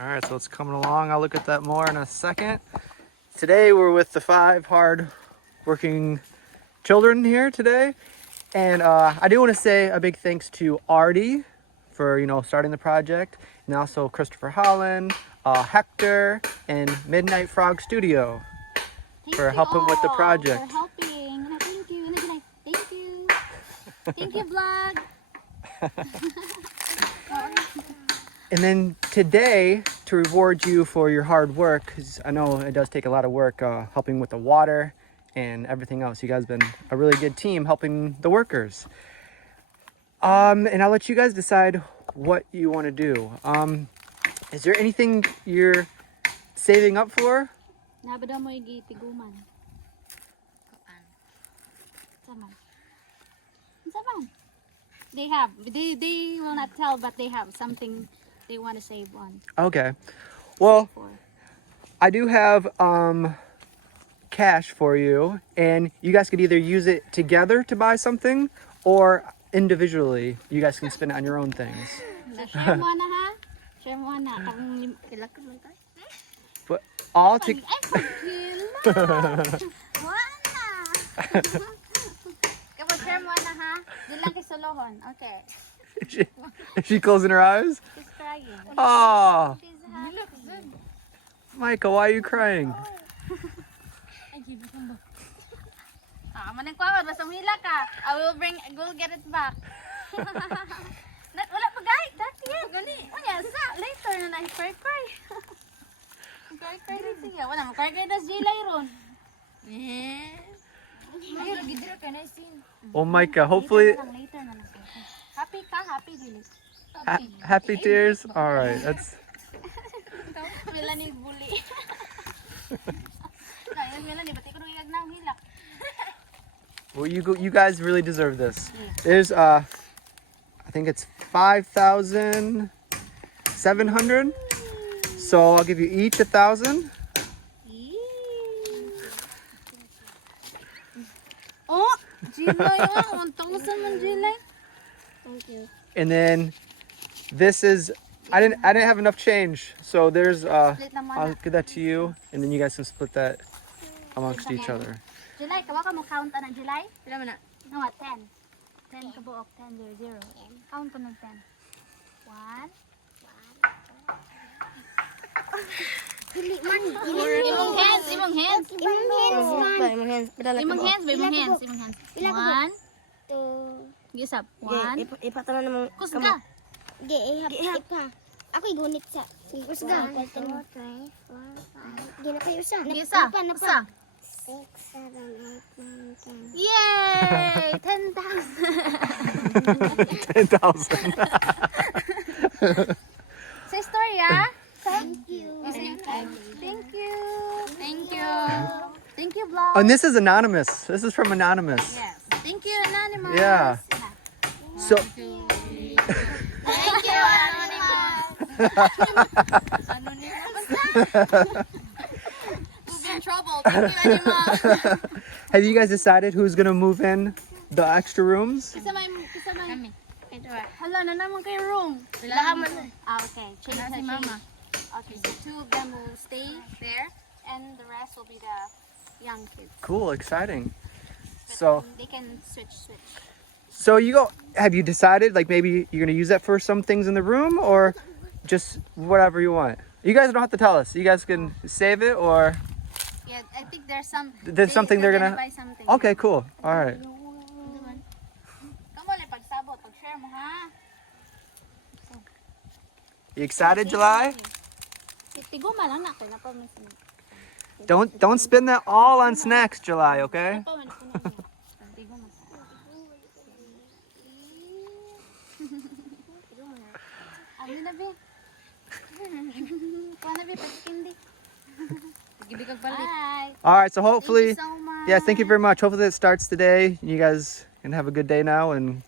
All right, so it's coming along. I'll look at that more in a second. Today we're with the 5 hard-working children here today. And I do want to say a big thanks to Artie for, starting the project. And also Christopher Holland, Hector, and Midnight Frog Studio for helping with the project. For helping. Thank you. Thank you. Thank you, vlog. And then today, to reward you for your hard work, because I know it does take a lot of work helping with the water and everything else. You guys have been a really good team helping the workers. And I'll let you guys decide what you want to do. Is there anything you're saving up for? Nabada mo yung tiguman. Saman. They will not tell, but they have something they want to save on. Okay. Well, I do have cash for you, and you guys could either use it together to buy something or individually. You guys can spend it on your own things. Share mo na ha? Share mo na. But all together. Kapag share mo na ha? Doon lang kay Solohon. Okay. Is she closing her eyes? She's crying. Oh, She's happy. Michael, why are you crying? Manang kwawad, basta humila ka. We'll get it back. Wala pa guys, that's it. Gani. Later na cry. Cry rin siya. Wala mo cry das Jilay ron. Oh, Micah, hopefully. Later na lang. Happy ka, happy dili. Happy tears? All right, that's. Melanie bully. Kaya Melanie, ba't ikaw nangigag na humilak? Well, you guys really deserve this. There's I think it's 5,700. So I'll give you each 1,000. Oh, Jilay, 1,000 man Jilay. Thank you. And then this is I didn't have enough change. So there's I'll give that to you, and then you guys can split that amongst each other. July, kawa ka mo count na July? Pila man na? No, 10. 10 ka buok, 10, 0, 0. Count ko ng 10. 1. Imong hands. Imong hands. 1, 2. Gisap. 1. Ipatara naman. Kusga. Ihap. Ako igunit sa. Kusga. 1, 2, 3, 4, 5. Gina kayo sa. Gisap. Usa. 6, 7, 8, 9, 10. Yay! 10,000. 10,000. Say story, ah? Thank you. Thank you. Thank you. Thank you, vlog. Oh, and this is anonymous. This is from Anonymous. Yes. Thank you, Anonymous. Yeah. So. Thank you, Anonymous. In trouble. Thank you, Anonymous. Have you guys decided who's gonna move in the extra rooms? Kami. Hala na naman kayo room. Okay. Change mama. Okay, so 2 of them will stay there, and the rest will be the young kids. Cool, exciting. But So they can switch. So have you decided, like, maybe you're gonna use that for some things in the room, or just whatever you want? You guys don't have to tell us. You guys can save it, or Yeah, I think there's something they're gonna buy something. Okay, cool. All right. Come on, pagsabot, pag-share mo ha. You excited, July? Tigo man lang natin, napaminsin. Don't spend that all on snacks, July, okay? Tigo man. Ano na ba? Kuha na ba, pagkindi. Bye. All right, so hopefully, Thank you so much. yeah, thank you very much. Hopefully it starts today. You guys can have a good day now and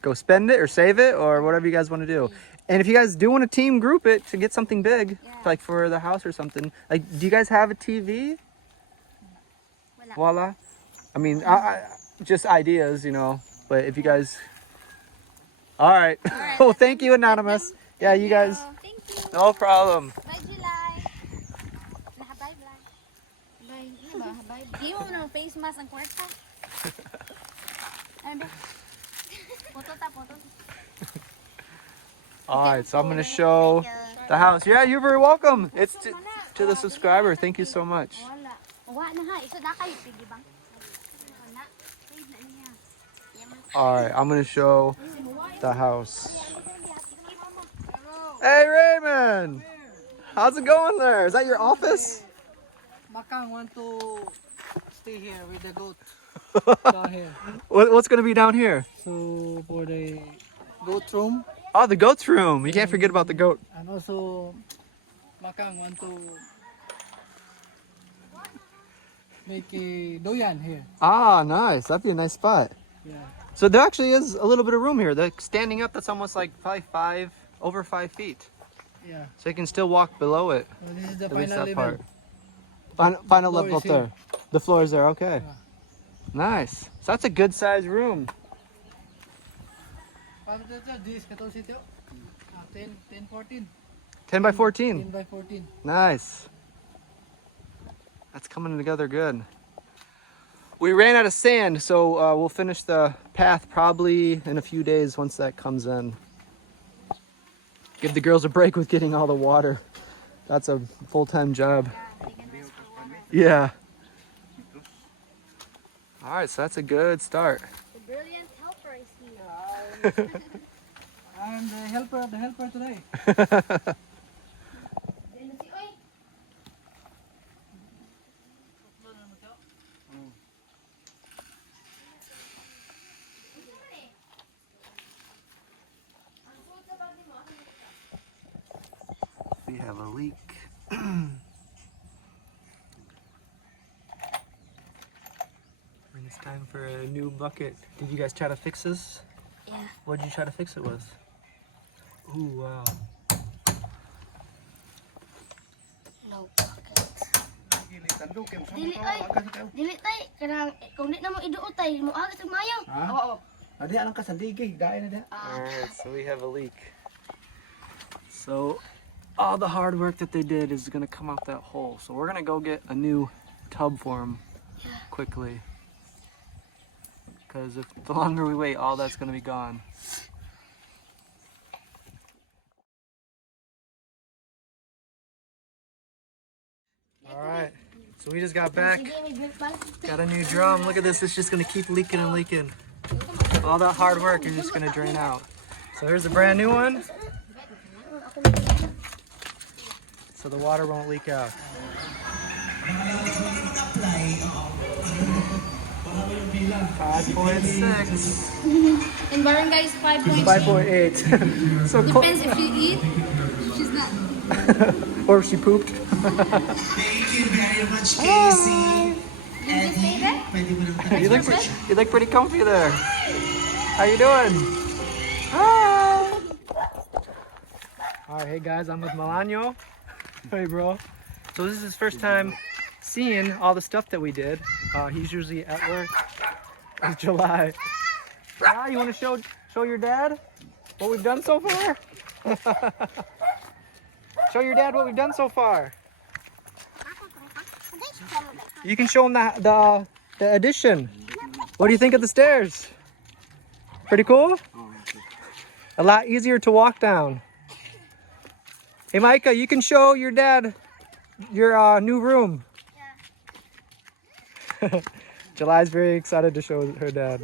go spend it or save it or whatever you guys want to do. And if you guys do want to team group it to get something big, like for the house or something, like, do you guys have a TV? Voila. I mean, just ideas, but if you guys, all right. Well, thank you, Anonymous. Yeah, you guys. Thank No problem. Bye, July. Bye, July. Bye. Ano ba? Bye. Di mo ng face mask ang kwarta. Ano ba? Photo ta, photo. All right, so I'm gonna show the house. Yeah, you're very welcome. It's to the subscriber. Thank you so much. Wala. Wala na ha. Isa na kayo. Pigi bang? Wala. Save na niya. All right, I'm gonna show the house. Hey Raymond, how's it going there? Is that your office? Makang want to stay here with the goat down here. What's gonna be down here? So for the goat room, Oh, the goat's room. You can't forget about the goat. and also Makang want to make a doyan here. Ah, nice. That'd be a nice spot. Yeah. So there actually is a little bit of room here. The standing up, that's almost like probably over 5 feet. Yeah. So you can still walk below it. So this is the At least final that level. part. Final floor level up is here. there. The floor is there. Okay. Yeah. Nice. So that's a good sized room. Paano ito? This katong sitio. 10, 14. 10 by 14. 10 by 14. Nice. That's coming together good. We ran out of sand, so we'll finish the path probably in a few days once that comes in. Give the girls a break with getting all the water. That's a full-time job. Yeah. All right, so that's a good start. The brilliant helper is here. I'm the helper today. We have a leak. And it's time for a new bucket. Did you guys try to fix this? Yeah. What did you try to fix it with? Ooh, wow. No bucket. Dili tay kanang kung di na mo iduot tay mo agad mayo. Oo. Adi alang ka sandigig, dai na da. Alright, so we have a leak. So all the hard work that they did is gonna come out that hole. So we're gonna go get a new tub for them quickly. Because if the longer we wait, all that's gonna be gone. Alright, so we just got back. Got a new drum. Look at this, it's just gonna keep leaking and leaking. All that hard work is just gonna drain out. So here's a brand new one. So the water won't leak out. 5.6. In barangay is 5.8. 5.8. So Depends if you eat. She's not. or if she pooped. Thank you very much, Casey. Did you stay there? You look pretty comfy there. How you doing? Hi. All right, hey guys, I'm with Milagro. Hey, bro. So this is his first time seeing all the stuff that we did. He's usually at work. It's July. Ah, you want to show your dad what we've done so far? Show your dad what we've done so far. You can show him the addition. What do you think of the stairs? Pretty cool? A lot easier to walk down. Hey Micah, you can show your dad your new room. Yeah. July's very excited to show her dad.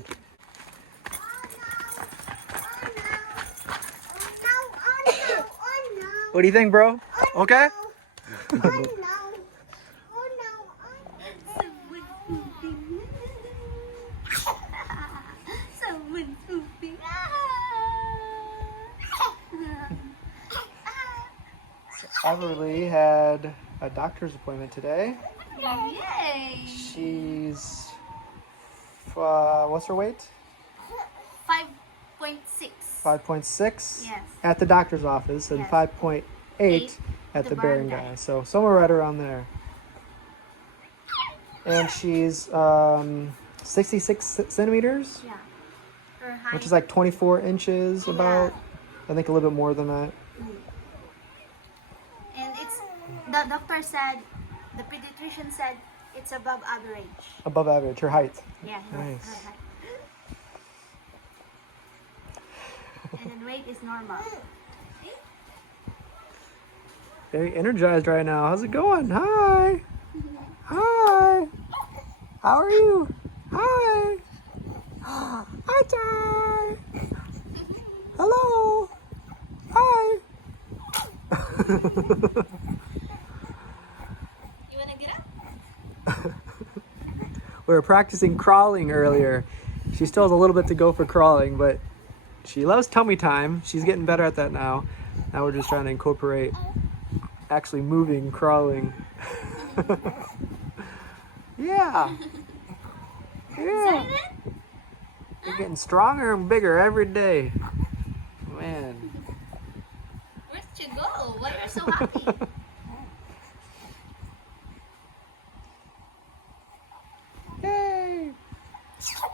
What do you think, bro? Okay? Everly had a doctor's appointment today. Yay! She's, what's her weight? 5.6. 5.6 Yes. at the doctor's office and Yes. 5.8 at the barangay. So somewhere right around there. And she's 66 centimeters, Yeah. Her height. which is like 24 inches about. I think a little bit more than that. The doctor said, the pediatrician said it's above average. Above average, her height. Yeah. Nice. And then weight is normal. Very energized right now. How's it going? Hi. Hi. How are you? Hi. Hi, Ty. Hello. Hi. You wanna get up? We were practicing crawling earlier. She still has a little bit to go for crawling, but she loves tummy time. She's getting better at that now. Now we're just trying to incorporate actually moving, crawling. Yeah. Yeah. You're getting stronger and bigger every day. Man. Where'd you go? Why are you so happy? Yay.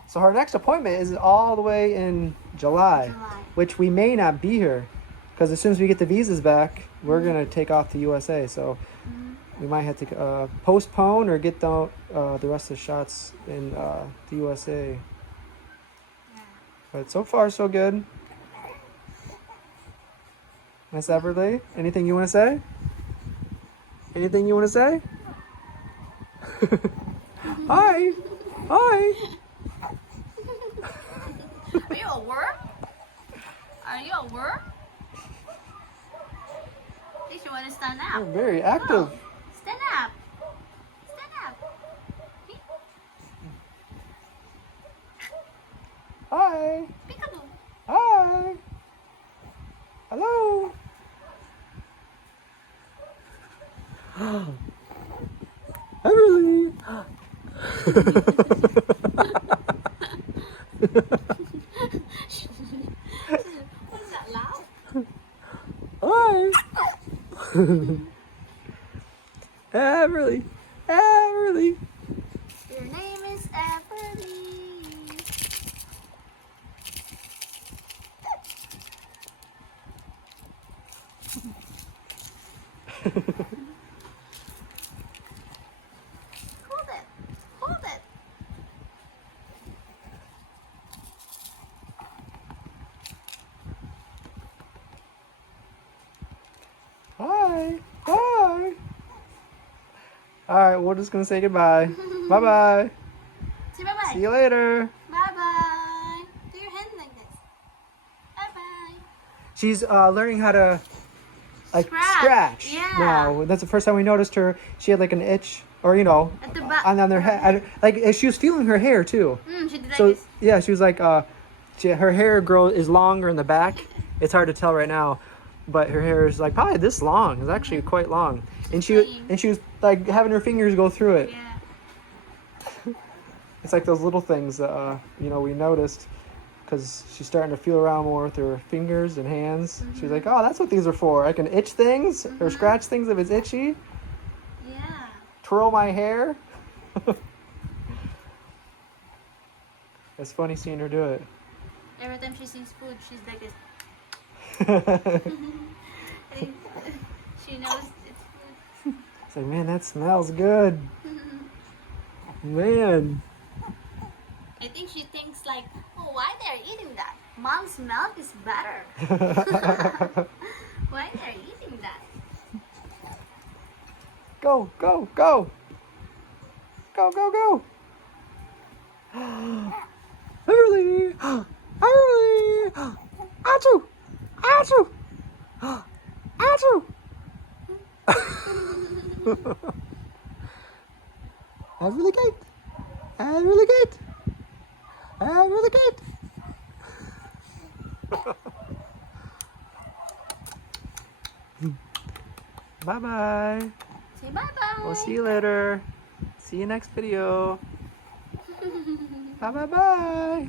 So our next appointment is all the way in July, which we may not be here because as soon as we get the visas back, we're going to take off to USA. So we might have to postpone or get the rest of the shots in the USA. But so far, so good. Miss Everly, anything you want to say? Anything you want to say? Hi. Hi. Are you a worm? Are you a worm? I think you want to stand You're up. very active. Oh, stand up. Stand up. Hi. Peekaboo. Hi. Hello. Everly. What's that loud? Hi. Everly. Everly. Your name is Everly. Hold it. Hold it. Hi. Hi. All right, we're just gonna say goodbye. Bye bye. Say bye-bye. See you later. Bye-bye. Do your hand like this. Bye-bye. She's learning how to like scratch. Yeah. Now that's the first time we noticed her. She had like an itch, or you know, At the back. on their head. Like she was feeling her hair too. She did like So this. yeah, she was like, her hair is longer in the back. It's hard to tell right now, but her hair is like probably this long. It's actually quite long, and she was like having her fingers go through it. Yeah. It's like those little things that you know, we noticed because she's starting to feel around more with her fingers and hands. She's like, oh, that's what these are for. I can itch things or scratch things if it's itchy. Yeah. Twirl my hair. It's funny seeing her do it. Every time she sees food, she's like this. She knows it's food. It's like, man, that smells good. Man. I think she thinks like, oh, why they're eating that? Mom's milk is better. Why they're eating that? Go, go, go. Go, go, go. Everly. Everly. Achoo. Achoo. Achoo. Everly Kate. Everly Kate. Everly Kate. Bye-bye. Say bye-bye. We'll see you later. See you next video. Bye-bye-bye.